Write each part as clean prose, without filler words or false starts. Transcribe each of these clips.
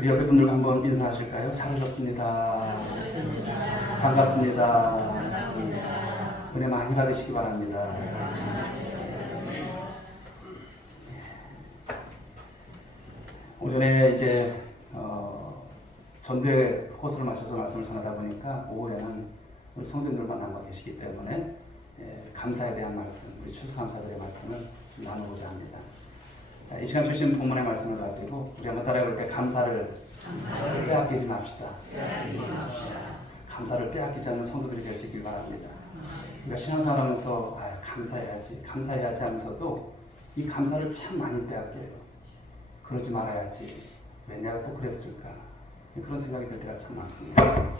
우리 옆에 분들과 한번 인사하실까요? 잘하셨습니다. 반갑습니다. 은혜 많이 받으시기 바랍니다. 오전에 이제 전도회 코스를 마쳐서 말씀을 전하다 보니까 오후에는 우리 성도님들만 남아 계시기 때문에 감사에 대한 말씀, 우리 추수감사들의 말씀을 좀 나누고자 합니다. 자, 이 시간 주신 본문의 말씀을 가지고 우리 한번 따라해 볼까요? 감사를 빼앗기지 맙시다. 감사를 빼앗기지 않는 성도들이 될 수 있길 바랍니다. 우리가 신앙생활 하면서 감사해야지 하면서도 이 감사를 참 많이 빼앗겨요. 그러지 말아야지. 왜 내가 또 그랬을까? 그런 생각이 들 때가 참 많습니다.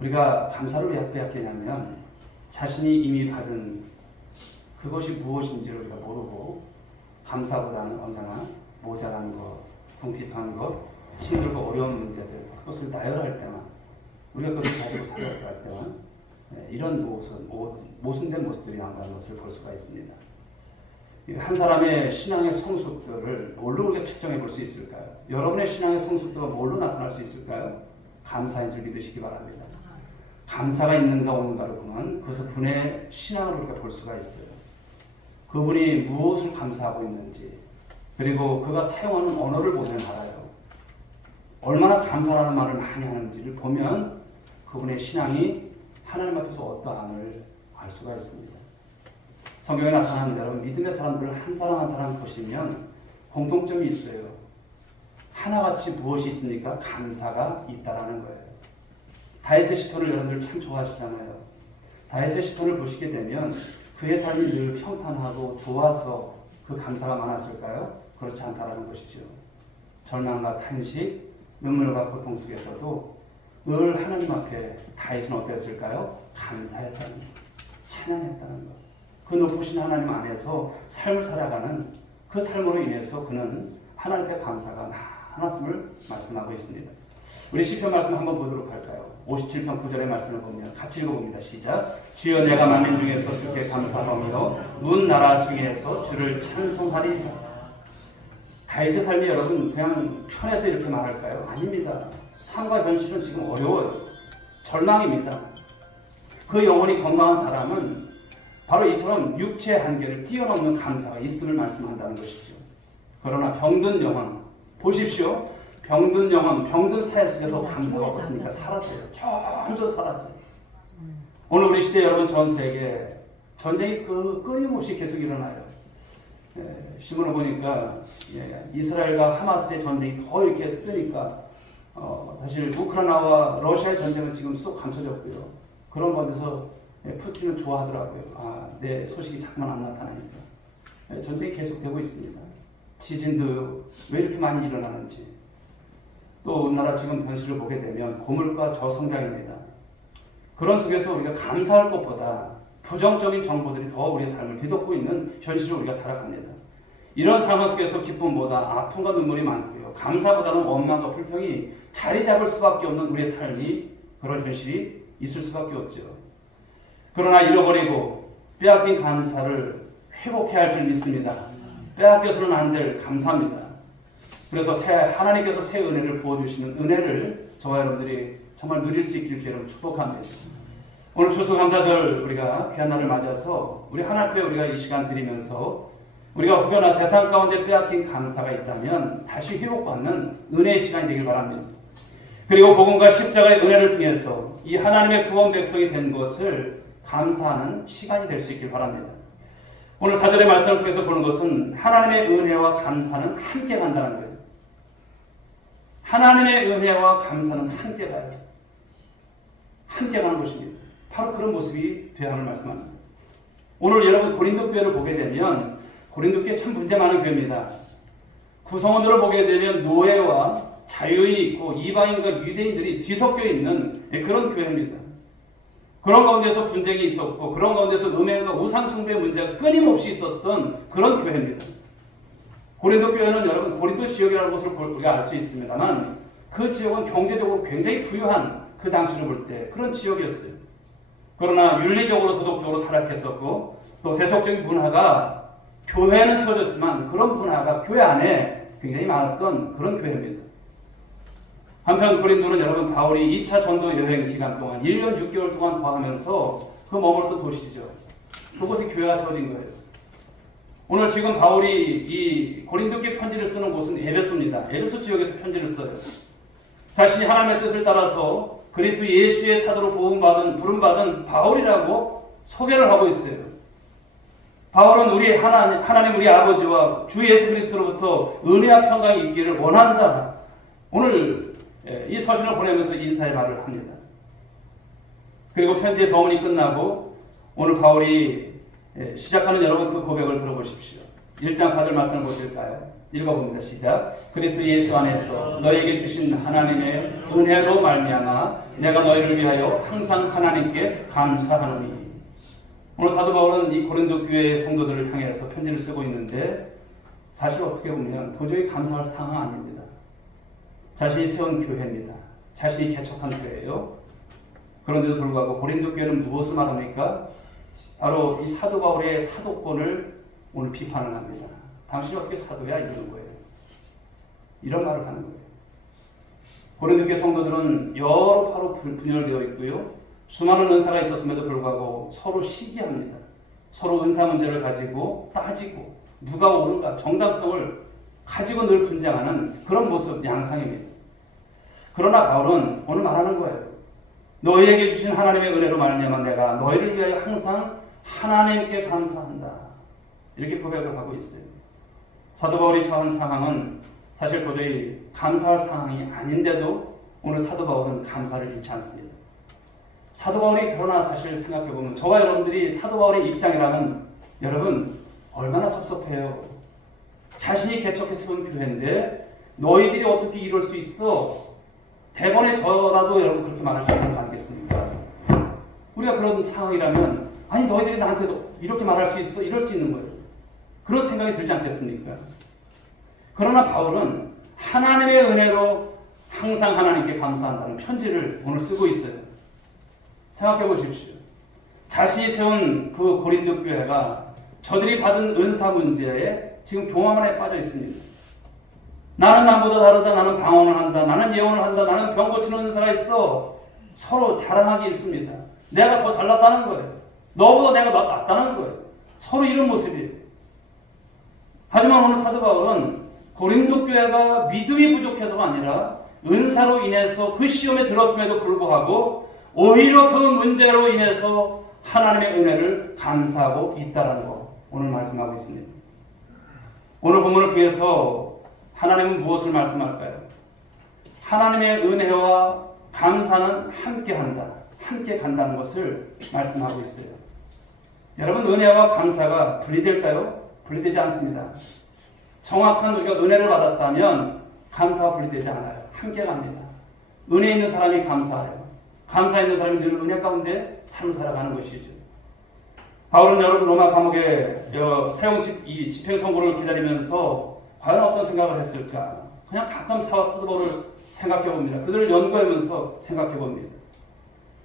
우리가 감사를 왜 빼앗기냐면 자신이 이미 받은 그것이 무엇인지를 우리가 모르고 감사보다는 언제나 모자란 것, 궁핍한 것, 힘들고 어려운 문제들, 그것을 나열할 때만, 우리가 그것을 가지고 살아갈 때만 이런 모순된 모습들이 나온다는 것을 볼 수가 있습니다. 한 사람의 신앙의 성숙도를 뭘로 우리가 측정해 볼 수 있을까요? 여러분의 신앙의 성숙도가 뭘로 나타날 수 있을까요? 감사인 줄 믿으시기 바랍니다. 감사가 있는가 없는가를 보면 그것을 분의 신앙을 우리가 볼 수가 있어요. 그분이 무엇을 감사하고 있는지, 그리고 그가 사용하는 언어를 보면 알아요. 얼마나 감사라는 말을 많이 하는지를 보면 그분의 신앙이 하나님 앞에서 어떠함을 알 수가 있습니다. 성경에 나타나는 대로 믿음의 사람들을 한 사람 한 사람 보시면 공통점이 있어요. 하나같이 무엇이 있습니까? 감사가 있다라는 거예요. 다윗의 시편을 여러분들 참 좋아하시잖아요. 다윗의 시편을 보시게 되면 그의 삶이 늘 평탄하고 좋아서 그 감사가 많았을까요? 그렇지 않다라는 것이죠. 절망과 탄식, 눈물과 고통 속에서도 늘 하나님 앞에 다윗은 어땠을까요? 감사했다는 것, 찬양했다는 것. 그 높으신 하나님 안에서 삶을 살아가는 그 삶으로 인해서 그는 하나님께 감사가 많았음을 말씀하고 있습니다. 우리 시편 말씀 한번 보도록 할까요? 57편 9절의 말씀을 보면 같이 읽어봅니다. 시작. 주여 내가 만민 중에서 주께 감사하며 문 나라 중에서 주를 찬송하리이다. 다윗의 삶이 여러분 그냥 편해서 이렇게 말할까요? 아닙니다. 삶과 현실은 지금 어려워요. 절망입니다. 그 영혼이 건강한 사람은 바로 이처럼 육체의 한계를 뛰어넘는 감사가 있음을 말씀한다는 것이죠. 그러나 병든 영혼, 보십시오. 병든 영혼, 병든 사회 속에서 감사가 없었으니까 사라져요. 점점 사라져요. 오늘 우리 시대 여러분 전 세계 전쟁이 끊임없이 계속 일어나요. 신문을 보니까 이스라엘과 하마스의 전쟁이 더 이렇게 뜨니까 사실 우크라이나와 러시아의 전쟁은 지금 쏙 감춰졌고요. 그런 곳에서 푸틴은 좋아하더라고요. 내 소식이 자꾸만 안 나타나니까. 전쟁이 계속되고 있습니다. 지진도 왜 이렇게 많이 일어나는지. 또 우리나라 지금 현실을 보게 되면 고물가 저성장입니다. 그런 속에서 우리가 감사할 것보다 부정적인 정보들이 더 우리의 삶을 뒤덮고 있는 현실을 우리가 살아갑니다. 이런 상황 속에서 기쁨보다 아픔과 눈물이 많고요. 감사보다는 원망과 불평이 자리 잡을 수밖에 없는 우리의 삶이 그런 현실이 있을 수밖에 없죠. 그러나 잃어버리고 빼앗긴 감사를 회복해야 할 줄 믿습니다. 빼앗겨서는 안 될 감사입니다. 그래서 하나님께서 새 은혜를 부어주시는 은혜를 저와 여러분들이 정말 누릴 수 있길 주여를 축복합니다. 오늘 추수감사절 우리가 귀한 날을 맞아서 우리 하나님 앞에 우리가 이 시간 드리면서 우리가 혹여나 세상 가운데 빼앗긴 감사가 있다면 다시 회복받는 은혜의 시간이 되길 바랍니다. 그리고 복음과 십자가의 은혜를 통해서 이 하나님의 구원 백성이 된 것을 감사하는 시간이 될 수 있길 바랍니다. 오늘 4절의 말씀을 통해서 보는 것은 하나님의 은혜와 감사는 함께 간다는 거예요. 하나님의 은혜와 감사는 함께 가요. 함께 가는 것입니다. 바로 그런 모습이 되어야 함을 말씀합니다. 오늘 여러분 고린도 교회를 보게 되면 고린도 교회 참 문제 많은 교회입니다. 구성원들을 보게 되면 노예와 자유인이 있고 이방인과 유대인들이 뒤섞여 있는 그런 교회입니다. 그런 가운데서 분쟁이 있었고 그런 가운데서 음행과 우상숭배의 문제가 끊임없이 있었던 그런 교회입니다. 고린도 교회는 여러분 고린도 지역이라는 것을 우리가 알 수 있습니다만 그 지역은 경제적으로 굉장히 부유한 그 당시를 볼 때 그런 지역이었어요. 그러나 윤리적으로 도덕적으로 타락했었고 또 세속적인 문화가 교회는 세워졌지만 그런 문화가 교회 안에 굉장히 많았던 그런 교회입니다. 한편 고린도는 여러분 바울이 2차 전도 여행 기간 동안 1년 6개월 동안 거하면서 그 머물던 도시죠. 그곳에 교회가 세워진 거예요. 오늘 지금 바울이 이 고린도께 편지를 쓰는 곳은 에베소입니다. 에베소 지역에서 편지를 써요. 자신이 하나님의 뜻을 따라서 그리스도 예수의 사도로 부름받은 바울이라고 소개를 하고 있어요. 바울은 하나님 우리 아버지와 주 예수 그리스도로부터 은혜와 평강이 있기를 원한다. 오늘 이 서신을 보내면서 인사의 말을 합니다. 그리고 편지의 서문이 끝나고 오늘 바울이 시작하는 여러분 그 고백을 들어보십시오. 1장 4절 말씀을 보실까요? 읽어봅니다. 시작. 그리스도 예수 안에서 너에게 주신 하나님의 은혜로 말미암아 내가 너희를 위하여 항상 하나님께 감사하노니. 오늘 사도 바울은 이 고린도 교회의 성도들을 향해서 편지를 쓰고 있는데 사실 어떻게 보면 도저히 감사할 상황 아닙니다. 자신이 세운 교회입니다. 자신이 개척한 교회예요. 그런데도 불구하고 고린도 교회는 무엇을 말합니까? 바로 이 사도 바울의 사도권을 오늘 비판을 합니다. 당신이 어떻게 사도야? 이러는 거예요. 이런 말을 하는 거예요. 고린도 교회 성도들은 여러 파로 분열되어 있고요. 수많은 은사가 있었음에도 불구하고 서로 시기합니다. 서로 은사 문제를 가지고 따지고 누가 옳은가 정당성을 가지고 늘 분쟁하는 그런 모습 양상입니다. 그러나 바울은 오늘 말하는 거예요. 너희에게 주신 하나님의 은혜로 말미암아 내가 너희를 위하여 항상 하나님께 감사한다. 이렇게 고백을 하고 있어요. 사도 바울이 처한 상황은 사실 도저히 감사할 상황이 아닌데도 오늘 사도 바울은 감사를 잃지 않습니다. 사도 바울이 그러나 사실 생각해보면 저와 여러분들이 사도 바울의 입장이라면 여러분 얼마나 섭섭해요. 자신이 개척해 세운 교회인데 너희들이 어떻게 이럴 수 있어? 대번에 저라도 여러분 그렇게 말할 수 있는 거 아니겠습니까? 우리가 그런 상황이라면 아니 너희들이 나한테도 이렇게 말할 수 있어? 이럴 수 있는 거예요. 그런 생각이 들지 않겠습니까? 그러나 바울은 하나님의 은혜로 항상 하나님께 감사한다는 편지를 오늘 쓰고 있어요. 생각해 보십시오. 자신이 세운 그 고린도 교회가 저들이 받은 은사 문제에 지금 교만에 빠져 있습니다. 나는 남보다 다르다. 나는 방언을 한다. 나는 예언을 한다. 나는 병 고치는 은사가 있어. 서로 자랑하기 일쑤입니다. 내가 더 잘났다는 거예요. 너보다 내가 낫다는 거예요. 서로 이런 모습이에요. 하지만 오늘 사도 바울은 고린도 교회가 믿음이 부족해서가 아니라 은사로 인해서 그 시험에 들었음에도 불구하고 오히려 그 문제로 인해서 하나님의 은혜를 감사하고 있다는 거 오늘 말씀하고 있습니다. 오늘 본문을 통해서 하나님은 무엇을 말씀할까요? 하나님의 은혜와 감사는 함께한다. 함께 간다는 것을 말씀하고 있어요. 여러분 은혜와 감사가 분리될까요? 분리되지 않습니다. 정확한 우리가 은혜를 받았다면 감사가 분리되지 않아요. 함께 갑니다. 은혜 있는 사람이 감사해요. 감사 있는 사람이 늘 은혜 가운데 삶을 살아가는 것이죠. 바울은 여러분 로마 감옥에 세운 집행 선고를 기다리면서 과연 어떤 생각을 했을까? 그냥 가끔 사도 바울을 생각해 봅니다. 그들을 연구하면서 생각해 봅니다.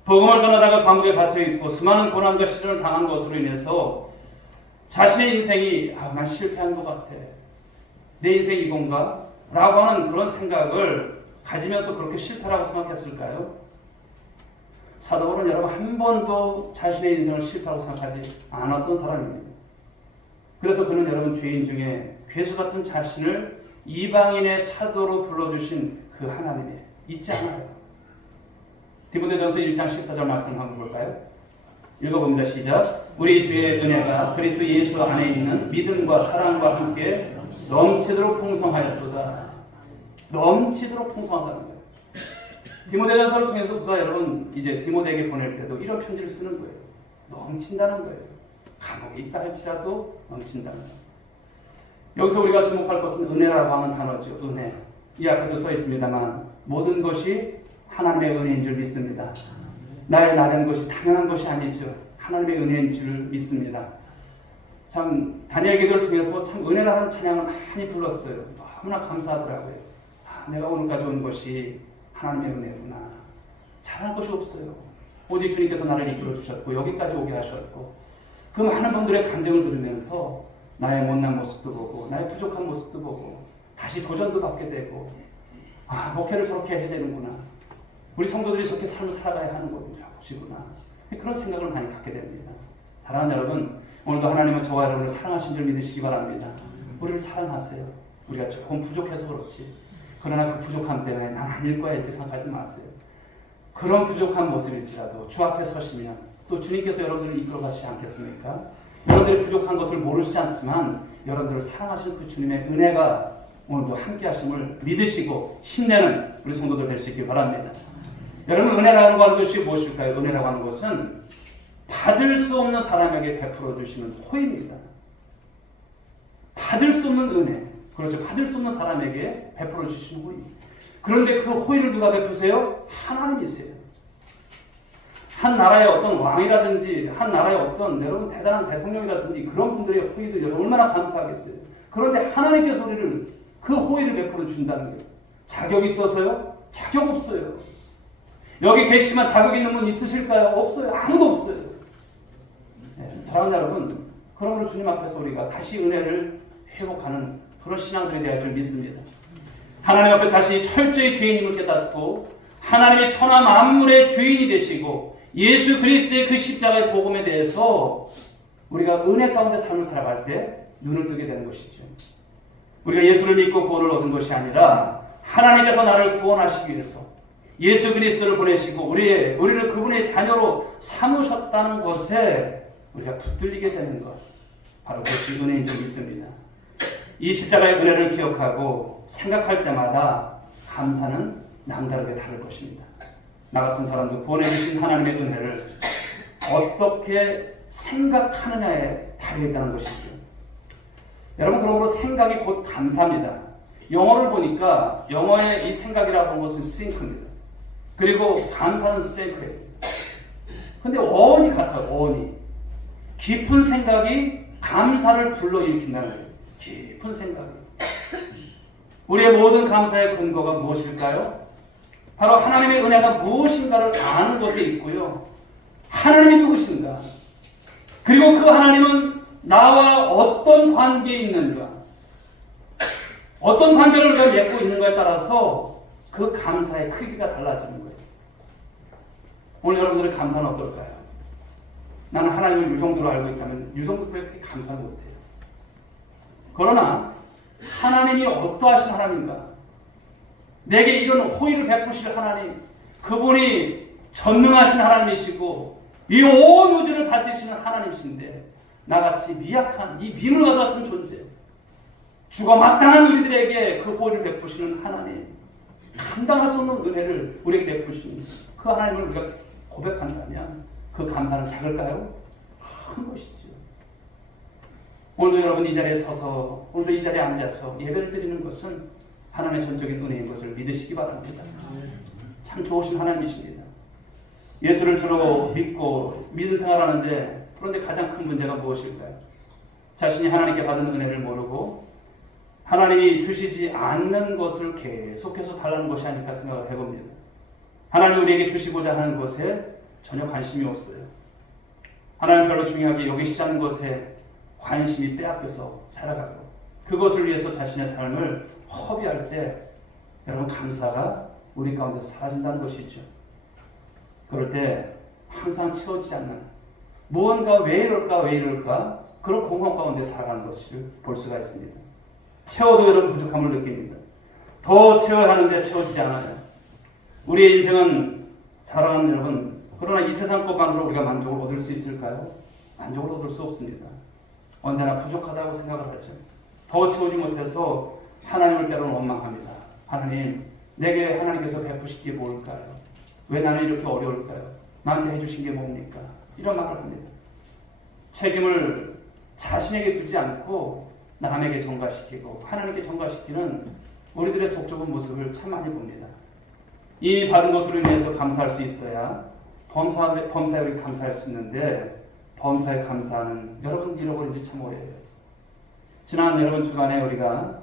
복음을 전하다가 감옥에 갇혀 있고 수많은 고난과 시련을 당한 것으로 인해서 자신의 인생이 난 실패한 것 같아. 내 인생이 이건가? 라고 하는 그런 생각을 가지면서 그렇게 실패라고 생각했을까요? 사도 바울은 여러분 한 번도 자신의 인생을 실패라고 생각하지 않았던 사람입니다. 그래서 그는 여러분 죄인 중에 괴수 같은 자신을 이방인의 사도로 불러주신 그 하나님이 잊지 않아요. 디모데전서 1장 14절 말씀 한번 볼까요? 읽어봅니다. 시작. 우리 주의 은혜가 그리스도 예수 안에 있는 믿음과 사랑과 함께 넘치도록 풍성하였도다. 넘치도록 풍성하다는 거예요. 디모데전서를 통해서 누가 여러분 이제 디모데에게 보낼 때도 이런 편지를 쓰는 거예요. 넘친다는 거예요. 감옥에 있다 할지라도 넘친다는 거예요. 여기서 우리가 주목할 것은 은혜라고 하는 단어죠. 은혜. 이 앞에도 써 있습니다만 모든 것이 하나님의 은혜인 줄 믿습니다. 나의 나된 것이 당연한 것이 아니죠. 하나님의 은혜인 줄 믿습니다. 참 다니엘 기도를 통해서 참 은혜라는 찬양을 많이 불렀어요. 너무나 감사하더라고요. 내가 오늘까지 온 것이 하나님의 은혜구나. 잘할 것이 없어요. 오직 주님께서 나를 이끌어 주셨고 여기까지 오게 하셨고 그 많은 분들의 간증을 들으면서 나의 못난 모습도 보고 나의 부족한 모습도 보고 다시 도전도 받게 되고 목회를 저렇게 해야 되는구나. 우리 성도들이 저렇게 삶을 살아가야 하는 것이구나. 그런 생각을 많이 갖게 됩니다. 사랑하는 여러분, 오늘도 하나님은 저와 여러분을 사랑하신 줄 믿으시기 바랍니다. 우리를 사랑하세요. 우리가 조금 부족해서 그렇지. 그러나 그 부족함 때문에 난 아닐 거야 이렇게 생각하지 마세요. 그런 부족한 모습일지라도 주 앞에 서시면 또 주님께서 여러분들을 이끌어 가시지 않겠습니까? 여러분들이 부족한 것을 모르시지 않지만 여러분들을 사랑하시는 그 주님의 은혜가 오늘도 함께 하심을 믿으시고 힘내는 우리 성도들 될 수 있길 바랍니다. 여러분, 은혜라고 하는 것이 무엇일까요? 은혜라고 하는 것은 받을 수 없는 사람에게 베풀어 주시는 호의입니다. 받을 수 없는 은혜. 그렇죠. 받을 수 없는 사람에게 베풀어 주시는 호의. 그런데 그 호의를 누가 베푸세요? 하나님이세요. 한 나라의 어떤 왕이라든지 한 나라의 어떤 여러분 대단한 대통령이라든지 그런 분들의 호의도 여러분 얼마나 감사하겠어요. 그런데 하나님께서 우리를 그 호의를 베풀어 준다는 거예요. 자격이 있어서요? 자격 없어요. 여기 계시지만 자격 있는 분 있으실까요? 없어요. 아무도 없어요. 사랑하는 여러분, 그러므로 주님 앞에서 우리가 다시 은혜를 회복하는 그런 신앙들이 되어야 줄 믿습니다. 하나님 앞에 다시 철저히 죄인임을 깨닫고 하나님의 천하 만물의 주인이 되시고 예수 그리스도의 그 십자가의 복음에 대해서 우리가 은혜 가운데 삶을 살아갈 때 눈을 뜨게 되는 것이죠. 우리가 예수를 믿고 구원을 얻은 것이 아니라 하나님께서 나를 구원하시기 위해서 예수 그리스도를 보내시고 우리를 그분의 자녀로 삼으셨다는 것에 우리가 붙들리게 되는 것, 바로 그것이 은혜인 줄 믿습니다. 이 십자가의 은혜를 기억하고 생각할 때마다 감사는 남다르게 다를 것입니다. 나 같은 사람도 구원해 주신 하나님의 은혜를 어떻게 생각하느냐에 달려있다는 것이죠. 여러분, 그러므로 생각이 곧 감사입니다. 영어를 보니까 영어의 이 생각이라고 하는 것은 think입니다. 그리고 감사는 thank예요. 근데 어원이 같아요. 어원이. 깊은 생각이 감사를 불러일으킨다는 거예요. 깊은 생각이. 우리의 모든 감사의 근거가 무엇일까요? 바로 하나님의 은혜가 무엇인가를 아는 것에 있고요. 하나님이 누구신가? 그리고 그 하나님은 나와 어떤 관계에 있는가? 어떤 관계를 우리가 맺고 있는가에 따라서 그 감사의 크기가 달라지는 거예요. 오늘 여러분들의 감사는 어떨까요? 나는 하나님을 이 정도로 알고 있다면 이 정도로 그렇게 감사 못해요. 그러나 하나님이 어떠하신 하나님인가? 내게 이런 호의를 베푸실 하나님, 그분이 전능하신 하나님이시고 이 온 우주를 다스리시는 하나님이신데 나같이 미약한 이 민물과 같은 존재, 죽어 마땅한 우리들에게 그 호의를 베푸시는 하나님, 감당할 수 없는 은혜를 우리에게 베푸시는 그 하나님을 우리가 고백한다면 그 감사는 작을까요? 큰 것이죠. 오늘도 여러분 이 자리에 서서, 오늘도 이 자리에 앉아서 예배를 드리는 것은 하나님의 전적인 은혜인 것을 믿으시기 바랍니다. 참 좋으신 하나님이십니다. 예수를 주로 믿고 믿음 생활하는데, 그런데 가장 큰 문제가 무엇일까요? 자신이 하나님께 받은 은혜를 모르고 하나님이 주시지 않는 것을 계속해서 달라는 것이 아닐까 생각을 해봅니다. 하나님이 우리에게 주시고자 하는 것에 전혀 관심이 없어요. 하나님 별로 중요하게 여기시지 않는 것에 관심이 빼앗겨서 살아가고 그것을 위해서 자신의 삶을 허비할 때 여러분 감사가 우리 가운데 사라진다는 것이죠. 그럴 때 항상 채워지지 않는 무언가 왜 이럴까 그런 공허함 가운데 살아가는 것을 볼 수가 있습니다. 채워도 여러분 부족함을 느낍니다. 더 채워야 하는데 채워지지 않아요. 우리의 인생은 사랑하는 여러분, 그러나 이 세상 것만으로 우리가 만족을 얻을 수 있을까요? 만족을 얻을 수 없습니다. 언제나 부족하다고 생각을 하죠. 더 채우지 못해서 하나님을 때로는 원망합니다. 하나님, 내게 하나님께서 베푸신 게 뭘까요? 왜 나는 이렇게 어려울까요? 나한테 해주신 게 뭡니까? 이런 말을 합니다. 책임을 자신에게 두지 않고 남에게 전가시키고 하나님께 전가시키는 우리들의 속 좁은 모습을 참 많이 봅니다. 이 받은 것으로 인해서 감사할 수 있어야 범사에 우리 감사할 수 있는데, 범사에 감사는 여러분 잃어버린 지 참 오래예요. 지난 여러분 주간에 우리가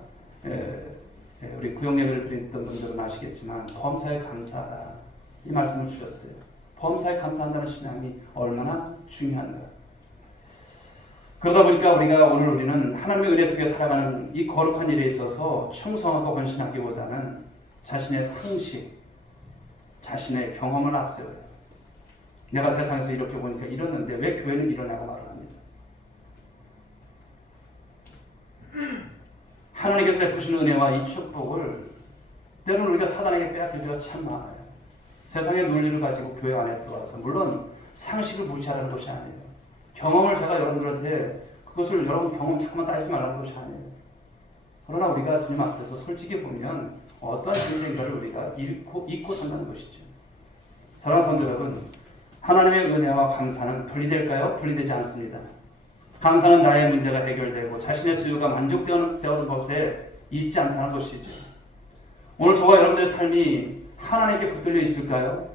우리 구역 예배를 드렸던 분들은 아시겠지만 범사에 감사하라 이 말씀을 주셨어요. 범사에 감사한다는 신앙이 얼마나 중요한가. 그러다 보니까 우리는 하나님의 은혜 속에 살아가는 이 거룩한 일에 있어서 충성하고 헌신하기보다는 자신의 상식, 자신의 경험을 앞세워요. 내가 세상에서 이렇게 보니까 이러는데 왜 교회는 이러냐고 말을 합니다. 하나님께서 베푸시는 은혜와 이 축복을 때로는 우리가 사단에게 빼앗길 때가 참 많아요. 세상의 논리를 가지고 교회 안에 들어와서 물론 상식을 무시하라는 것이 아니에요. 경험을 제가 여러분들한테 그것을 여러분 경험 잠깐만 따지지 말라는 것이 아니에요. 그러나 우리가 주님 앞에서 솔직히 보면 어떠한 인생과를 우리가 잊고 산다는 것이죠. 사랑하는 성도 여러분, 하나님의 은혜와 감사는 분리될까요? 분리되지 않습니다. 감사는 나의 문제가 해결되고 자신의 수요가 만족되는 것에 있지 않다는 것이죠. 오늘 저와 여러분들의 삶이 하나님께 붙들려 있을까요?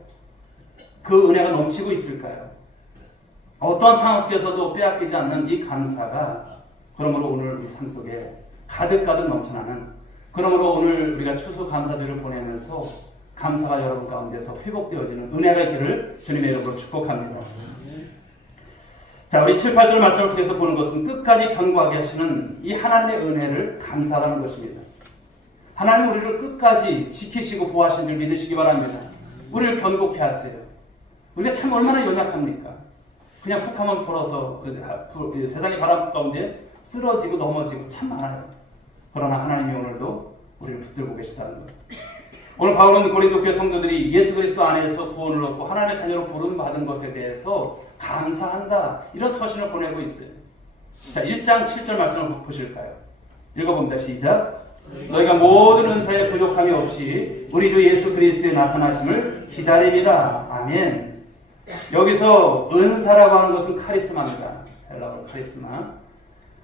그 은혜가 넘치고 있을까요? 어떠한 상황 속에서도 빼앗기지 않는 이 감사가 그러므로 오늘 우리 삶 속에 가득가득 넘쳐나는, 그러므로 오늘 우리가 추수감사주를 보내면서 감사가 여러분 가운데서 회복되어지는 은혜가 있기를 주님의 이름으로 축복합니다. 자, 우리 7, 8절 말씀을 통해서 보는 것은 끝까지 견고하게 하시는 이 하나님의 은혜를 감사하는 것입니다. 하나님은 우리를 끝까지 지키시고 보호하신 줄 믿으시기 바랍니다. 우리를 견고케 하세요. 우리가 참 얼마나 연약합니까? 그냥 훅 하면 불어서 세상의 바람 가운데 쓰러지고 넘어지고 참 많아요. 그러나 하나님이 오늘도 우리를 붙들고 계시다는 것. 오늘 바울은 고린도 교회 성도들이 예수 그리스도 안에서 구원을 얻고 하나님의 자녀로 부름받은 것에 대해서 감사한다, 이런 서신을 보내고 있어요. 자, 1장 7절 말씀을 보실까요? 읽어봅니다. 시작. 너희가 모든 은사에 부족함이 없이 우리 주 예수 그리스도의 나타나심을 기다리리라. 아멘. 여기서 은사라고 하는 것은 카리스마입니다. 헬라어로 카리스마.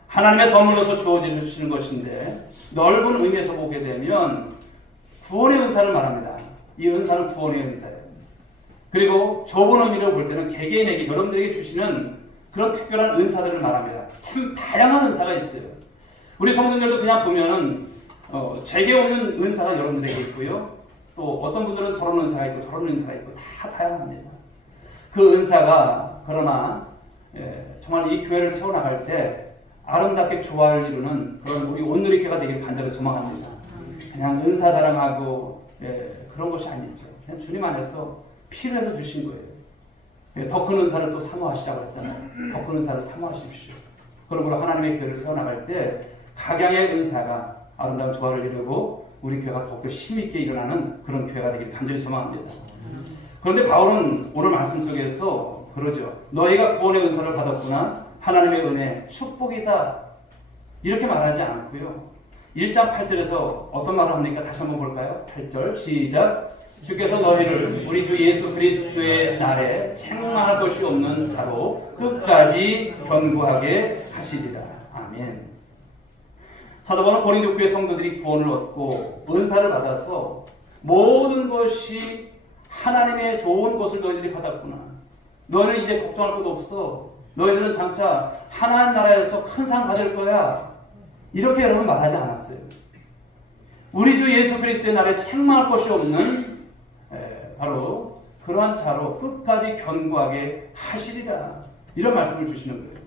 하나님의 선물로서 주어지시는 것인데 넓은 의미에서 보게 되면 구원의 은사를 말합니다. 이 은사는 구원의 은사예요. 그리고 좁은 의미로 볼 때는 개개인에게, 여러분들에게 주시는 그런 특별한 은사들을 말합니다. 참 다양한 은사가 있어요. 우리 성도님들도 그냥 보면은 제게 오는 은사가 여러분들에게 있고요. 또 어떤 분들은 저런 은사가 있고 저런 은사가 있고 다 다양합니다. 그 은사가 그러나 정말 이 교회를 세워나갈 때 아름답게 조화를 이루는 그런 우리 온누리교회가 되기를 간절히 소망합니다. 그냥 은사 자랑하고 그런 것이 아니죠. 그냥 주님 안에서 필요해서 주신 거예요. 더 큰 은사를 또 사모하시라고 했잖아요. 더 큰 은사를 사모하십시오. 그러므로 하나님의 교회를 세워나갈 때 각양의 은사가 아름다운 조화를 이루고 우리 교회가 더욱더 힘있게 일어나는 그런 교회가 되기를 간절히 소망합니다. 그런데 바울은 오늘 말씀 속에서 그러죠. 너희가 구원의 은사를 받았구나. 하나님의 은혜, 축복이다. 이렇게 말하지 않고요. 1장 8절에서 어떤 말을 합니까? 다시 한번 볼까요? 8절 시작. 주께서 너희를 우리 주 예수 그리스도의 날에 책망할 것이 없는 자로 끝까지 견고하게 하시리라. 아멘. 사도 바울은 고린도 교회 성도들이 구원을 얻고 은사를 받아서 모든 것이 하나님의 좋은 것을 너희들이 받았구나. 너희는 이제 걱정할 것도 없어. 너희들은 장차 하나님 나라에서 큰 상 받을 거야. 이렇게 여러분 말하지 않았어요. 우리 주 예수 그리스도의 날에 책망할 것이 없는 바로 그러한 자로 끝까지 견고하게 하시리라. 이런 말씀을 주시는 거예요.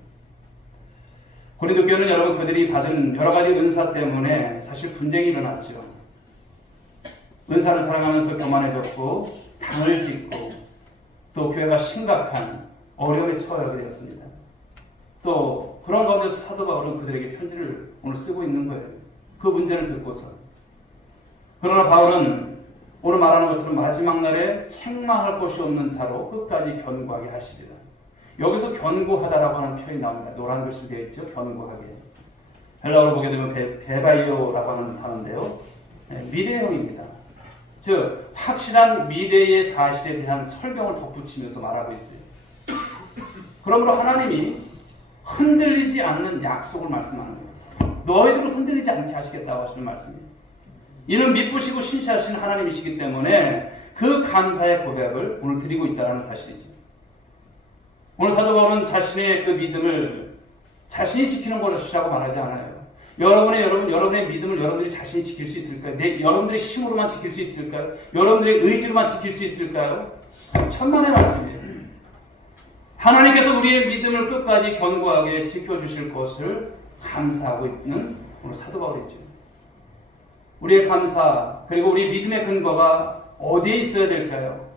고린도 교회는 여러분 그들이 받은 여러 가지 은사 때문에 사실 분쟁이 일어났죠. 은사를 자랑하면서 교만해졌고 당을 짓고 또 교회가 심각한 어려움에 처하게 되었습니다. 또 그런 가운데서 사도 바울은 그들에게 편지를 오늘 쓰고 있는 거예요. 그 문제를 듣고서. 그러나 바울은 오늘 말하는 것처럼 마지막 날에 책망할 것이 없는 자로 끝까지 견고하게 하시리라. 여기서 견고하다라고 하는 표현이 나옵니다. 노란 글씨로 되어 있죠. 견고하게. 헬라어로 보게 되면 베바이오라고 하는 단어인데요. 미래형입니다. 즉 확실한 미래의 사실에 대한 설명을 덧붙이면서 말하고 있어요. 그러므로 하나님이 흔들리지 않는 약속을 말씀하는 거예요. 너희들을 흔들리지 않게 하시겠다고 하시는 말씀이에요. 이는 믿으시고 신실하신 하나님이시기 때문에 그 감사의 고백을 오늘 드리고 있다는 사실이죠. 오늘 사도 바울은 자신의 그 믿음을 자신이 지키는 것이라고 말하지 않아요. 여러분의 믿음을 여러분들이 자신이 지킬 수 있을까요? 여러분들의 힘으로만 지킬 수 있을까요? 여러분들의 의지로만 지킬 수 있을까요? 천만의 말씀이에요. 하나님께서 우리의 믿음을 끝까지 견고하게 지켜주실 것을 감사하고 있는 오늘 사도 바울이죠. 우리의 감사, 그리고 우리 믿음의 근거가 어디에 있어야 될까요?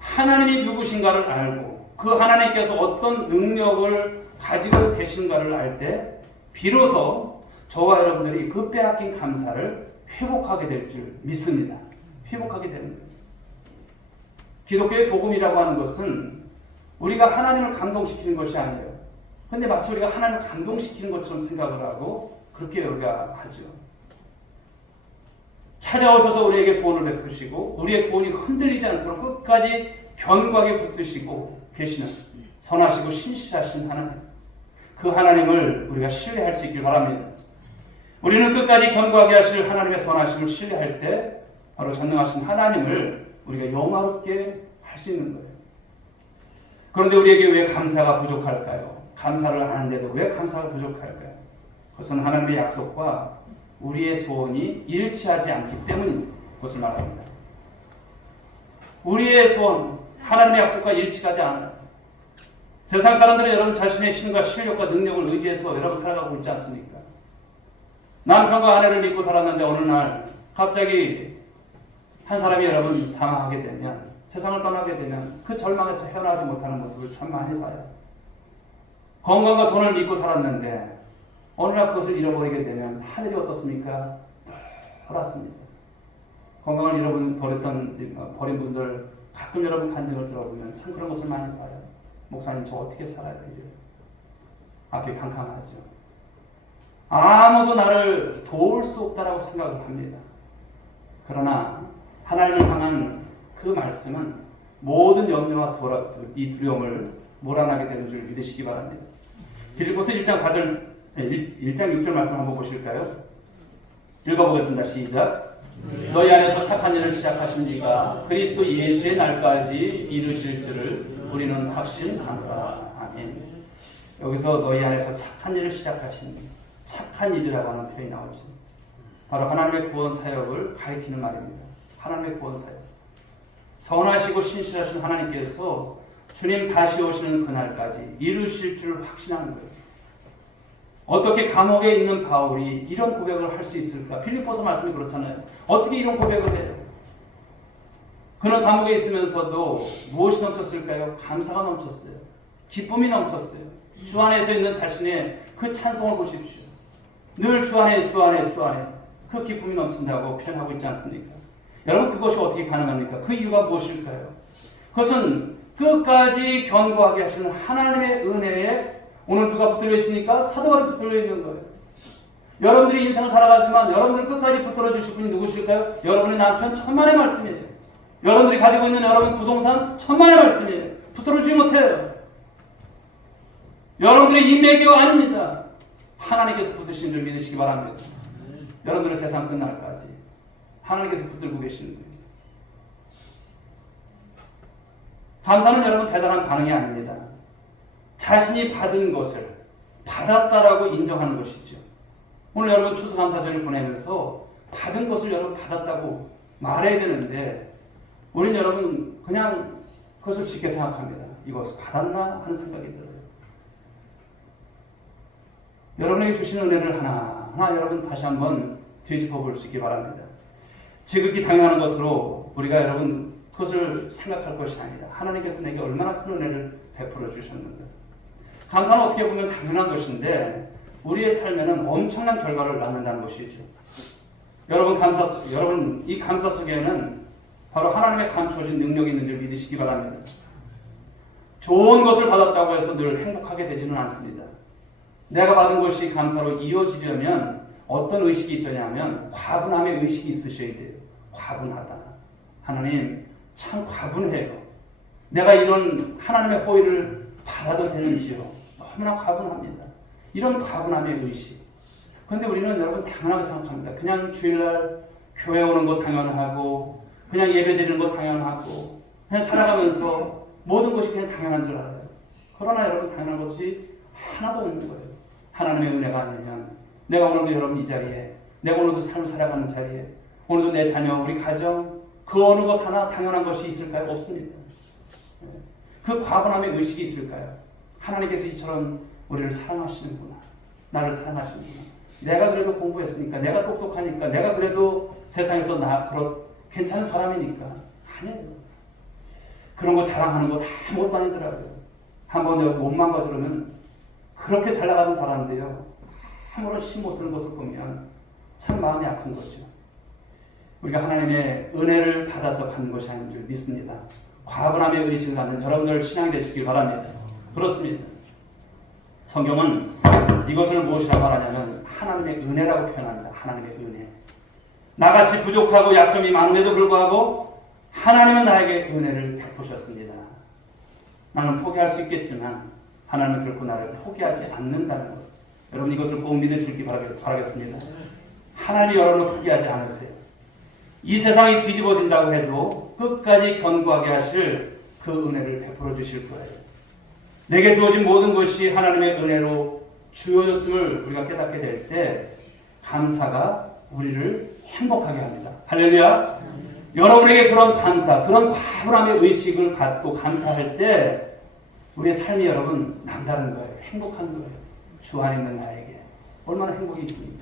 하나님이 누구신가를 알고 그 하나님께서 어떤 능력을 가지고 계신가를 알 때 비로소 저와 여러분들이 그 빼앗긴 감사를 회복하게 될 줄 믿습니다. 회복하게 되는 거예요. 기독교의 복음이라고 하는 것은 우리가 하나님을 감동시키는 것이 아니에요. 근데 마치 우리가 하나님을 감동시키는 것처럼 생각을 하고 그렇게 우리가 하죠. 찾아오셔서 우리에게 구원을 베푸시고 우리의 구원이 흔들리지 않도록 끝까지 견고하게 붙드시고 계시는 선하시고 신실하신 하나님, 그 하나님을 우리가 신뢰할 수 있길 바랍니다. 우리는 끝까지 견고하게 하실 하나님의 선하심을 신뢰할 때 바로 전능하신 하나님을 우리가 영화롭게 할 수 있는 거예요. 그런데 우리에게 왜 감사가 부족할까요? 감사를 하는데도 왜 감사가 부족할까요? 그것은 하나님의 약속과 우리의 소원이 일치하지 않기 때문인 것을 말합니다. 우리의 소원, 하나님의 약속과 일치하지 않아요. 세상 사람들은 여러분 자신의 힘과 실력과 능력을 의지해서 여러분 살아가고 있지 않습니까? 남편과 아내를 믿고 살았는데 어느 날 갑자기 한 사람이 여러분 사망하게 되면, 세상을 떠나게 되면 그 절망에서 헤어나지 못하는 모습을 참 많이 봐요. 건강과 돈을 믿고 살았는데 어느 날 그것을 잃어버리게 되면 하늘이 어떻습니까? 돌았습니다. 건강을 버린 분들 가끔 여러분 간증을 들어보면 참 그런 것을 많이 봐요. 목사님 저 어떻게 살아야 되죠? 앞이 캄캄하죠. 아무도 나를 도울 수 없다라고 생각을 합니다. 그러나 하나님을 향한 그 말씀은 모든 염려와 이 두려움을 몰아나게 되는 줄 믿으시기 바랍니다. 빌립보서 1장 6절 말씀 한번 보실까요? 읽어보겠습니다. 시작. 너희 안에서 착한 일을 시작하신 이가 그리스도 예수의 날까지 이루실 줄을 우리는 확신하노라. 아멘. 여기서 너희 안에서 착한 일을 시작하신, 착한 일이라고 하는 표현이 나오죠. 바로 하나님의 구원 사역을 가리키는 말입니다. 하나님의 구원 사역. 선하시고 신실하신 하나님께서 주님 다시 오시는 그날까지 이루실 줄 확신하는 거예요. 어떻게 감옥에 있는 바울이 이런 고백을 할 수 있을까? 빌립보서 말씀이 그렇잖아요. 어떻게 이런 고백을 해요? 그는 감옥에 있으면서도 무엇이 넘쳤을까요? 감사가 넘쳤어요. 기쁨이 넘쳤어요. 주 안에서 있는 자신의 그 찬송을 보십시오. 늘 주 안에 그 기쁨이 넘친다고 표현하고 있지 않습니까? 여러분 그것이 어떻게 가능합니까? 그 이유가 무엇일까요? 그것은 끝까지 견고하게 하시는 하나님의 은혜에 오늘 누가 붙들려 있습니까? 사도 바울이 붙들려 있는 거예요. 여러분들이 인생을 살아가지만 여러분들 끝까지 붙들어 주실 분이 누구실까요? 여러분의 남편 천만의 말씀이에요. 여러분들이 가지고 있는 여러분 부동산 천만의 말씀이에요. 붙들어 주지 못해요. 여러분들의 인맥이요 아닙니다. 하나님께서 붙드신 줄 믿으시기 바랍니다. 여러분들의 세상 끝날까지 하나님께서 붙들고 계시는 거예요. 감사는 여러분 대단한 반응이 아닙니다. 자신이 받은 것을 받았다라고 인정하는 것이죠. 오늘 여러분 추수감사절을 보내면서 받은 것을 여러분 받았다고 말해야 되는데 우리는 여러분 그냥 그것을 쉽게 생각합니다. 이것을 받았나 하는 생각이 들어요. 여러분에게 주시는 은혜를 하나하나 여러분 다시 한번 되짚어 볼 수 있기 바랍니다. 지극히 당연한 것으로 우리가 여러분 그것을 생각할 것이 아니라 하나님께서 내게 얼마나 큰 은혜를 베풀어 주셨는가. 감사는 어떻게 보면 당연한 것인데 우리의 삶에는 엄청난 결과를 낳는다는 것이죠. 여러분 이 감사 속에는 바로 하나님의 감춰진 능력이 있는 줄 믿으시기 바랍니다. 좋은 것을 받았다고 해서 늘 행복하게 되지는 않습니다. 내가 받은 것이 감사로 이어지려면 어떤 의식이 있어야 하면 과분함의 의식이 있으셔야 돼요. 과분하다. 하나님 참 과분해요. 내가 이런 하나님의 호의를 받아도 되는지요. 너무나 과분합니다. 이런 과분함의 의식. 그런데 우리는 여러분 당연하게 생각합니다. 그냥 주일날 교회 오는 거 당연하고 그냥 예배 드리는 거 당연하고 그냥 살아가면서 모든 것이 그냥 당연한 줄 알아요. 그러나 여러분 당연한 것이 하나도 없는 거예요. 하나님의 은혜가 아니면 내가 오늘도 여러분 이 자리에, 내가 오늘도 삶을 살아가는 자리에, 오늘도 내 자녀, 우리 가정 그 어느 것 하나 당연한 것이 있을까요? 없습니다. 그 과분함의 의식이 있을까요? 하나님께서 이처럼 우리를 사랑하시는구나. 나를 사랑하시는구나. 내가 그래도 공부했으니까, 내가 똑똑하니까, 내가 그래도 세상에서 괜찮은 사람이니까. 아니에요. 그런 거 자랑하는 거 아무것도 아니더라고요. 한번 내가 몸만 가지고는 그렇게 잘 나가는 사람인데요, 아무런 힘못 쓰는 것을 보면 참 마음이 아픈 거죠. 우리가 하나님의 은혜를 받아서 받는 것이 아닌 줄 믿습니다. 과분함의 의식을 갖는 여러분들 신앙이 되시길 바랍니다. 그렇습니다. 성경은 이것을 무엇이라고 말하냐면 하나님의 은혜라고 표현합니다. 하나님의 은혜. 나같이 부족하고 약점이 많은데도 불구하고 하나님은 나에게 은혜를 베푸셨습니다. 나는 포기할 수 있겠지만 하나님은 결코 나를 포기하지 않는다는 것. 여러분 이것을 꼭 믿으시길 바라겠습니다. 하나님이 여러분을 포기하지 않으세요. 이 세상이 뒤집어진다고 해도 끝까지 견고하게 하실 그 은혜를 베풀어 주실 거예요. 내게 주어진 모든 것이 하나님의 은혜로 주어졌음을 우리가 깨닫게 될 때 감사가 우리를 행복하게 합니다. 할렐루야. 여러분에게 그런 감사, 그런 과분함의 의식을 갖고 감사할 때 우리의 삶이 여러분 남다른 거예요. 행복한 거예요. 주 안에 있는 나에게 얼마나 행복이 있습니까?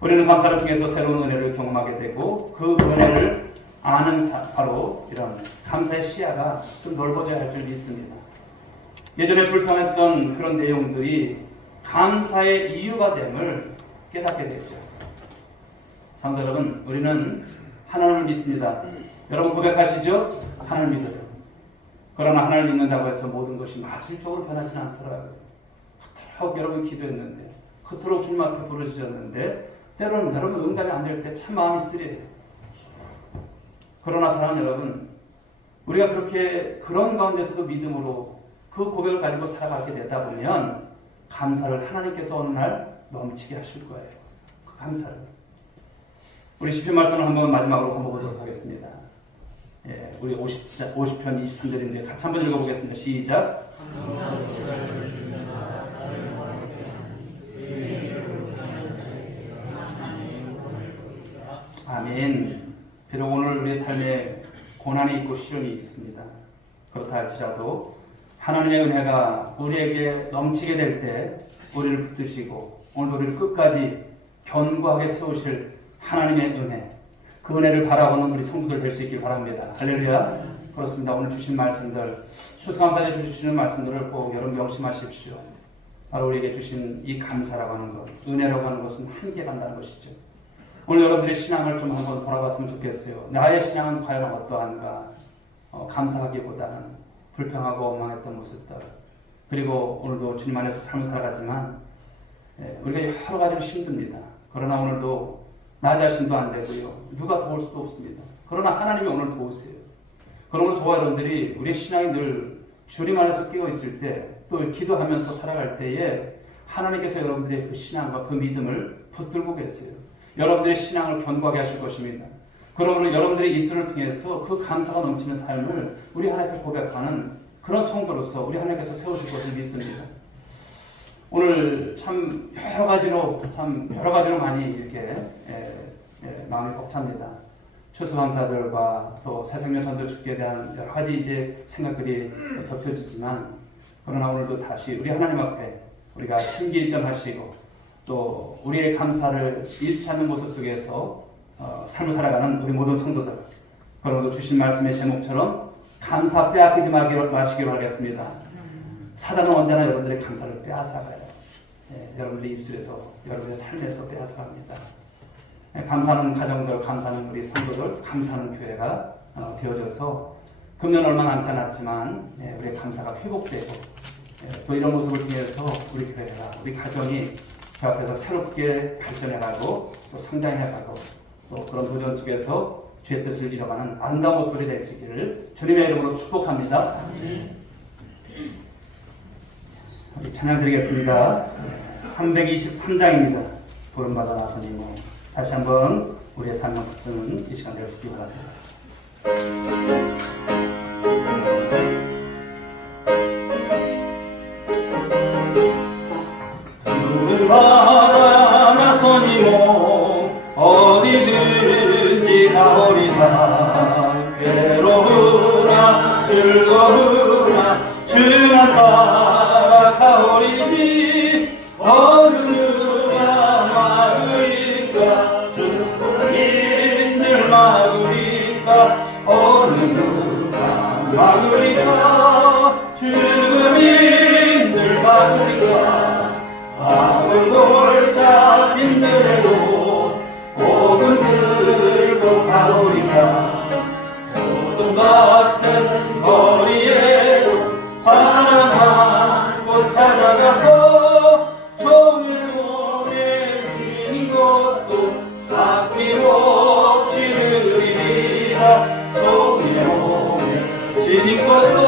우리는 감사를 통해서 새로운 은혜를 경험하게 되고 그 은혜를 아는 바로 이런 감사의 시야가 좀 넓어져야 할 줄 믿습니다. 예전에 불평했던 그런 내용들이 감사의 이유가 됨을 깨닫게 되죠. 성도 여러분, 우리는 하나님을 믿습니다. 여러분 고백하시죠? 하나님을 믿어요. 그러나 하나님을 믿는다고 해서 모든 것이 마술적으로 변하지는 않더라고요. 그토록 여러분 기도했는데, 그토록 주님 앞에 부르짖었는데 때로는 여러분 응답이 안 될 때 참 마음이 쓰려요. 그러나 사랑하는 여러분, 우리가 그렇게 그런 가운데서도 믿음으로 그 고백을 가지고 살아가게 되다 보면 감사를 하나님께서 어느 날 넘치게 하실 거예요. 그 감사를. 우리 시편 말씀을 한번 마지막으로 한번 보도록 하겠습니다. 예, 우리 50편 23절인데 같이 한번 읽어보겠습니다. 시작. 아멘. 비록 오늘 우리 삶에 고난이 있고 시련이 있습니다. 그렇다 할지라도 하나님의 은혜가 우리에게 넘치게 될 때 우리를 붙드시고 오늘 우리를 끝까지 견고하게 세우실 하나님의 은혜, 그 은혜를 바라보는 우리 성도들 될 수 있길 바랍니다. 할렐루야. 그렇습니다. 오늘 주신 말씀들, 추수감사제 주시는 말씀들을 꼭 여러분 명심하십시오. 바로 우리에게 주신 이 감사라고 하는 것, 은혜라고 하는 것은 한계 간다는 것이죠. 오늘 여러분들의 신앙을 좀 한번 돌아봤으면 좋겠어요. 나의 신앙은 과연 어떠한가? 감사하기보다는 불평하고 원망했던 모습들, 그리고 오늘도 주님 안에서 삶을 살아가지만 우리가 여러 가지로 힘듭니다. 그러나 오늘도 나 자신도 안 되고요. 누가 도울 수도 없습니다. 그러나 하나님이 오늘 도우세요. 그러므로 저와 여러분들이 우리의 신앙이 늘 주님 안에서 끼어 있을 때, 또 기도하면서 살아갈 때에 하나님께서 여러분들의 그 신앙과 그 믿음을 붙들고 계세요. 여러분들의 신앙을 견고하게 하실 것입니다. 그러므로 여러분들의 이틀을 통해서 그 감사가 넘치는 삶을 우리 하나님께 고백하는 그런 성도로서 우리 하나님께서 세우실 것을 믿습니다. 오늘 참 여러 가지로 많이 이렇게 마음이 벅찹니다. 추수감사절과 또 새생명 전도 축제에 대한 여러 가지 이제 생각들이 겹쳐지지만, 그러나 오늘도 다시 우리 하나님 앞에 우리가 심기일전하시고 또 우리의 감사를 잃지 않는 모습 속에서 삶을 살아가는 우리 모든 성도들, 그러므로 주신 말씀의 제목처럼 감사 빼앗기지 마시기로 하겠습니다. 사단은 언제나 여러분들의 감사를 빼앗아가요. 여러분들의 입술에서, 여러분의 삶에서 빼앗아갑니다. 감사하는 가정들, 감사하는 우리 성도들, 감사하는 교회가 되어져서 금년 얼마 남지 않았지만 우리의 감사가 회복되고 또 이런 모습을 통해서 우리 교회가, 우리 가정이 그 앞에서 새롭게 발전해가고 또 성장해가고 또 그런 도전 속에서 주의 뜻을 이뤄가는 아름다운 모습이 될 수 있기를 주님의 이름으로 축복합니다. 우리 찬양 드리겠습니다. 323장입니다. 부름받아 나서니 다시 한번 우리의 삶을 붙드는 이 시간 되시기 바랍니다. 부름받아 나서니 어디든지 가오리다. 괴로우나 즐거우나 주만 따라 가오리니 어느 누가 막으리까 어느 누가 막으리까 죽음이 늘 막으리까 밥을 놀자 빈들에도 복은 들고 가오리까 소돔 같은 거리에도 사랑한 곳 찾아가서 종일 보내진 것도 아낌없이 드리리라 종일 보내진 것도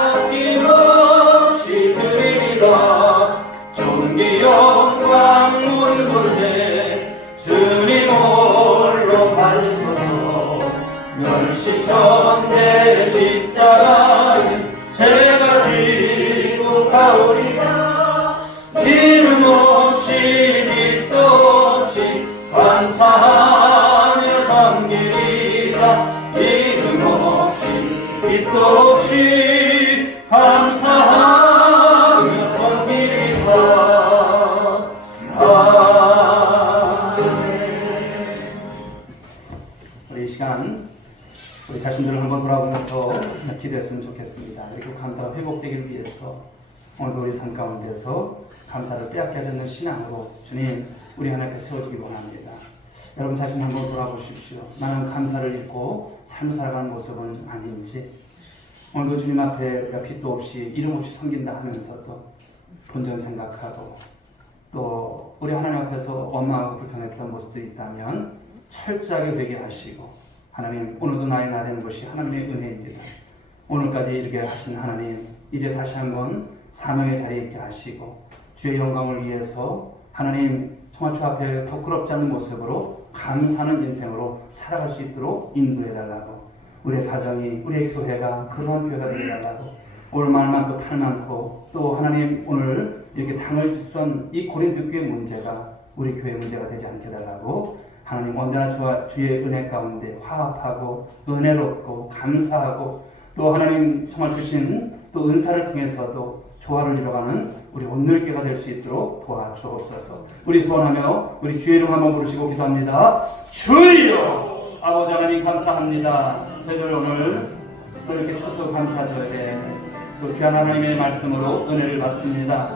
아낌없이 드리리라 존귀 영광 문 곳에 주님 홀로 받으소서 멸시전대 십자가는 제가 지고 가오리까 이름 없이 빛도 없이 감사하며 섬기리라 이름 없이 빛도 없이 감사하며 섬기리라 우리 이 시간 우리 자신들을 한번 돌아보면서 기도했으면 좋겠습니다. 이렇게 감사가 회복되기를 위해서 오늘도 우리 삶 가운데서 감사를 빼앗게 되는 신앙으로 주님 우리 하나님께 세워주기 원합니다. 여러분 자신 한번 돌아보십시오. 나는 감사를 잃고 삶을 살아가는 모습은 아닌지 오늘도 주님 앞에 우리가 빛도 없이 이름 없이 섬긴다 하면서도 본전 생각하고 또 우리 하나님 앞에서 원망하고 불평했던 모습들이 있다면 철저하게 회개하시고 하나님 오늘도 나의 나 되는 것이 하나님의 은혜입니다. 오늘까지 이렇게 하신 하나님 이제 다시 한번 사명의 자리에 있게 하시고 주의 영광을 위해서 하나님 정말 주 앞에 부끄럽지 않은 모습으로 감사하는 인생으로 살아갈 수 있도록 인도해달라고 우리의 가정이 우리의 교회가 그러한 교회가 되어달라고 오늘 말 많고 탈 많고 또 하나님 오늘 이렇게 당을 짓던 이 고린도 교회 문제가 우리 교회 문제가 되지 않게 해달라고 하나님 언제나 주의 은혜 가운데 화합하고 은혜롭고 감사하고 또 하나님 정말 주신 또 은사를 통해서도 조화를 이뤄가는 우리 온누리교회가 될 수 있도록 도와주옵소서. 우리 소원하며 우리 주의 이름 한번 부르시고 기도합니다. 주여 아버지 하나님 감사합니다. 저희들 오늘 또 이렇게 추수 감사절에 또 귀한 하나님의 말씀으로 은혜를 받습니다.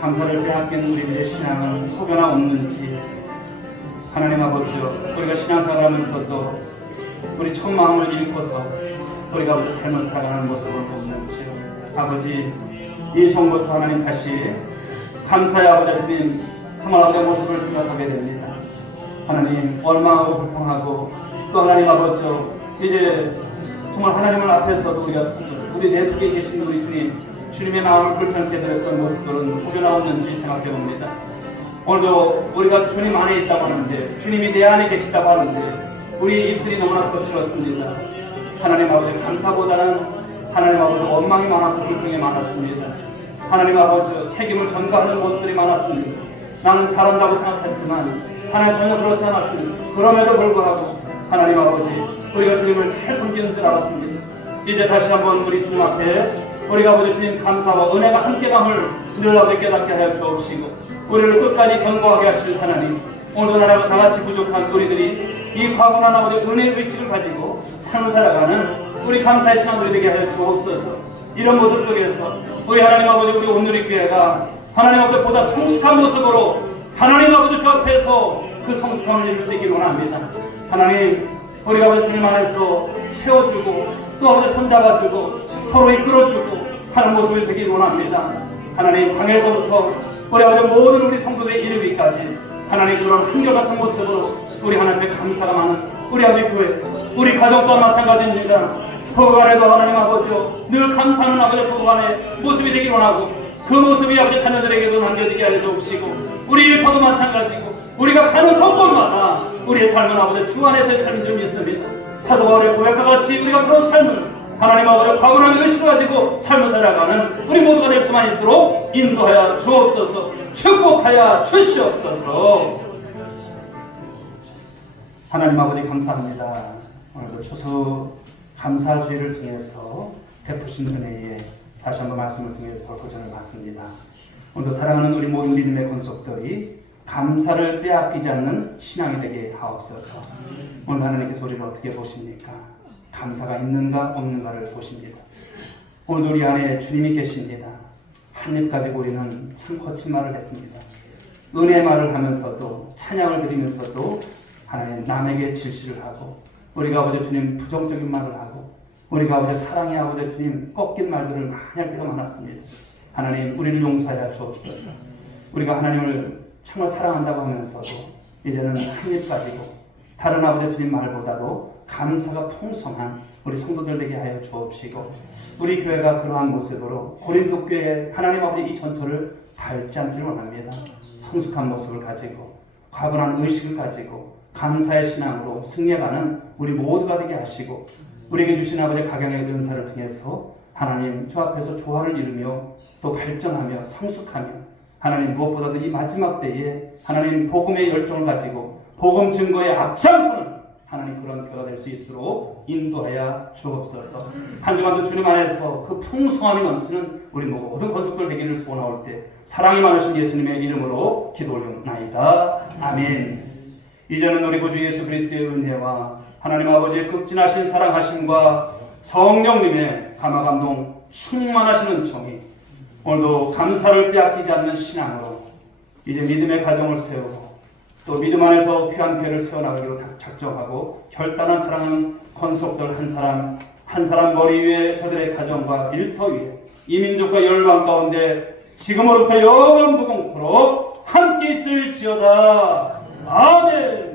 감사를 빼앗긴 우리들의 신앙은 혹여나 없는지 하나님 아버지요 우리가 신앙생활을 하면서도 우리 첫 마음을 잃고서 우리가 우리 삶을 살아가는 모습을 보는지 아버지 이 정부터 하나님 다시 감사의 아버지 주님 정말 어려운 모습을 생각하게 됩니다. 하나님 원망하고 불평하고 또 하나님 아버지요 이제 정말 하나님을 앞에서도 우리가 우리 내 속에 계신 우리 주님의 마음을 불편케 되었던 모습들은 혹여나 없는지 생각해 봅니다. 오늘도 우리가 주님 안에 있다고 하는데 주님이 내 안에 계시다고 하는데 우리 입술이 너무나 거칠었습니다. 하나님 아버지 감사보다는 하나님 아버지 원망이 많았고 불평이 많았습니다. 하나님 아버지 책임을 전가하는 모습들이 많았습니다. 나는 잘한다고 생각했지만 하나님 전혀 그렇지 않았습니다. 그럼에도 불구하고 하나님 아버지 우리가 주님을 잘 섬기는 줄 알았습니다. 이제 다시 한번 우리 주님 앞에 우리가 아버지 주님 감사와 은혜가 함께감을 늘 아버지 깨닫게 하여 주옵시고 우리를 끝까지 견고하게 하실 하나님 오늘도 나라가 다같이 부족한 우리들이 이 과분한 아버지 은혜의 의식을 가지고 삶을 살아가는 우리 감사의 시간들이 되게 하여 주옵소서. 이런 모습 속에서 우리 하나님 아버지 우리 온누리교회가 하나님 아버지 보다 성숙한 모습으로 하나님 아버지 주 앞에서 그 성숙함을 이룰 수 있기를 원합니다. 하나님 우리가 아버지 주님 안에서 채워주고 또 아버지 손잡아주고 서로 이끌어주고 하는 모습이 되기를 원합니다. 하나님 강에서부터 우리 아버지 모든 우리 성도들의 이르기까지 하나님 그런 한결같은 모습으로 우리 하나님께 감사가 많은 우리 아버지 교회 우리 가정 또한 마찬가지입니다. 부부 간에도 하나님 아버지요 늘 감사하는 아버지 부부 간의 모습이 되기를 원하고 그 모습이 아버지 자녀들에게도 남겨지게 하여 주옵시고 우리 일터도 마찬가지고 우리가 가는 곳곳마다 우리의 삶은 아버지 주 안에서의 삶인 줄 믿습니다. 사도 바울의 고백과 같이 우리가 그런 삶을 하나님 아버지 과분한 의식을 가지고 삶을 살아가는 우리 모두가 될 수만 있도록 인도하여 주옵소서. 축복하여 주시옵소서. 하나님 아버지 감사합니다. 오늘도 추수 감사주의를 통해서 베푸신 은혜에 다시 한번 말씀을 통해서 도전을 받습니다. 오늘도 사랑하는 우리 모든 믿음의 권속들이 감사를 빼앗기지 않는 신앙이 되게 하옵소서. 오늘 하나님께서 우리를 어떻게 보십니까? 감사가 있는가 없는가를 보십니다. 오늘 우리 안에 주님이 계십니다. 한 입 가지고 우리는 참 거친 말을 했습니다. 은혜 말을 하면서도 찬양을 드리면서도 하나님 남에게 질시를 하고 우리가 아버지 주님 부정적인 말을 하고 우리가 아버지 사랑의 아버지 주님 꺾인 말들을 많이 할 때가 많았습니다. 하나님 우리를 용서하여 주옵소서. 우리가 하나님을 정말 사랑한다고 하면서도 이제는 한 입 가지고 다른 아버지 주님 말보다도 감사가 풍성한 우리 성도들 되게 하여 주옵시고 우리 교회가 그러한 모습으로 고린도 교회 하나님 아버지 이 전투를 밟지 않기를 원합니다. 성숙한 모습을 가지고 과분한 의식을 가지고 감사의 신앙으로 승리해가는 우리 모두가 되게 하시고 우리에게 주신 아버지 각양의 은사를 통해서 하나님 주 앞에서 조화를 이루며 또 발전하며 성숙하며 하나님 무엇보다도 이 마지막 때에 하나님 복음의 열정을 가지고 복음 증거의 앞장서는 하나님 그런 교회가 될 수 있도록 인도하여 주옵소서. 한 주간도 주님 안에서 그 풍성함이 넘치는 우리 모든 권속들 되기를 소원하올 때 사랑이 많으신 예수님의 이름으로 기도 올려나이다. 아멘. 이제는 우리 구주 예수 그리스도의 은혜와 하나님 아버지의 극진하신 사랑하심과 성령님의 감화감동 충만하신 은총이 오늘도 감사를 빼앗기지 않는 신앙으로 이제 믿음의 가정을 세우고 또 믿음 안에서 귀한 교회를 세워나가기로 작정하고 결단한 사랑하는 권속들 한 사람 머리 위에 저들의 가정과 일터 위에 이 민족과 열방 가운데 지금으로부터 영원 무궁토록 함께 있을지어다. 아멘.